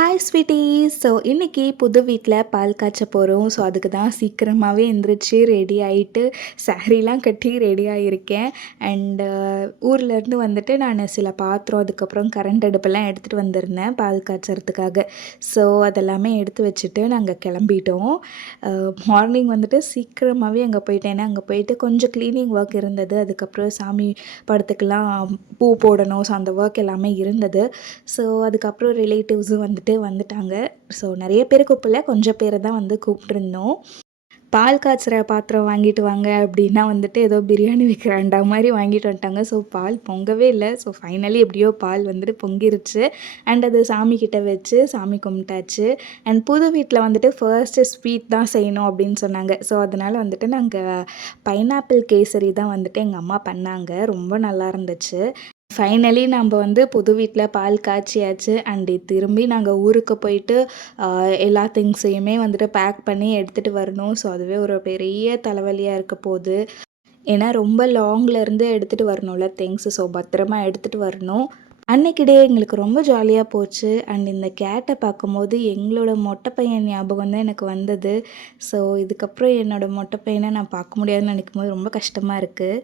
Hi sweeties. So இன்றைக்கி புது வீட்டில் பால் காய்ச்ச போகிறோம். ஸோ அதுக்கு தான் சீக்கிரமாகவே எந்திரிச்சு ரெடி ஆகிட்டு சாரீலாம் கட்டி ரெடி ஆகியிருக்கேன். அண்டு ஊர்லேருந்து வந்துட்டு நான் சில பாத்திரம் அதுக்கப்புறம் கரண்ட் அடுப்பெல்லாம் எடுத்துகிட்டு வந்திருந்தேன் பால் காய்ச்சறதுக்காக. ஸோ அதெல்லாமே எடுத்து வச்சுட்டு நாங்கள் கிளம்பிட்டோம். மார்னிங் வந்துட்டு சீக்கிரமாகவே அங்கே போயிட்டேன். ஏன்னா அங்கே போயிட்டு கொஞ்சம் க்ளீனிங் ஒர்க் இருந்தது. அதுக்கப்புறம் சாமி படத்துக்கெல்லாம் பூ போடணும். ஸோ அந்த ஒர்க் எல்லாமே இருந்தது. ஸோ அதுக்கப்புறம் ரிலேட்டிவ்ஸும் வந்துட்டாங்க. ஸோ நிறைய பேர் கூப்பிடல, கொஞ்சம் பேரை தான் வந்து கூப்பிட்ருந்தோம். பால் காய்ச்சுற பாத்திரம் வாங்கிட்டு வாங்க அப்படின்னா வந்துட்டு ஏதோ பிரியாணி வைக்கிறாண்டா மாதிரி வாங்கிட்டு வந்துட்டாங்க. ஸோ பால் பொங்கவே இல்லை. ஸோ ஃபைனலி எப்படியோ பால் வந்துட்டு பொங்கிருச்சு. அண்ட் அது சாமிக்கிட்ட வச்சு சாமி கும்பிட்டாச்சு. அண்ட் புது வீட்டில் வந்துட்டு ஃபர்ஸ்ட்டு ஸ்வீட் தான் செய்யணும் அப்படின்னு சொன்னாங்க. ஸோ அதனால் வந்துட்டு நாங்கள் பைனாப்பிள் கேசரி தான் வந்துட்டு எங்கள் அம்மா பண்ணாங்க. ரொம்ப நல்லா இருந்துச்சு. ஃபைனலி நம்ம வந்து புது வீட்டில் பால் காய்ச்சியாச்சு. அண்ட் திரும்பி நாங்கள் ஊருக்கு போயிட்டு எல்லா திங்ஸையுமே வந்துட்டு பேக் பண்ணி எடுத்துகிட்டு வரணும். ஸோ அதுவே ஒரு பெரிய தலைவலியாக இருக்க போகுது. ஏன்னா ரொம்ப லாங்லேருந்து எடுத்துகிட்டு வரணும்ல திங்ஸு. ஸோ பத்திரமா எடுத்துகிட்டு வரணும். அன்னைக்கு டே எங்களுக்கு ரொம்ப ஜாலியாக போச்சு. அண்ட் இந்த கேட்டை பார்க்கும்போது எங்களோட மொட்டை பையன் ஞாபகம் தான் எனக்கு வந்தது. ஸோ இதுக்கப்புறம் என்னோடய மொட்டை பையனை நான் பார்க்க முடியாதுன்னு நினைக்கும்போது ரொம்ப கஷ்டமாக இருக்குது.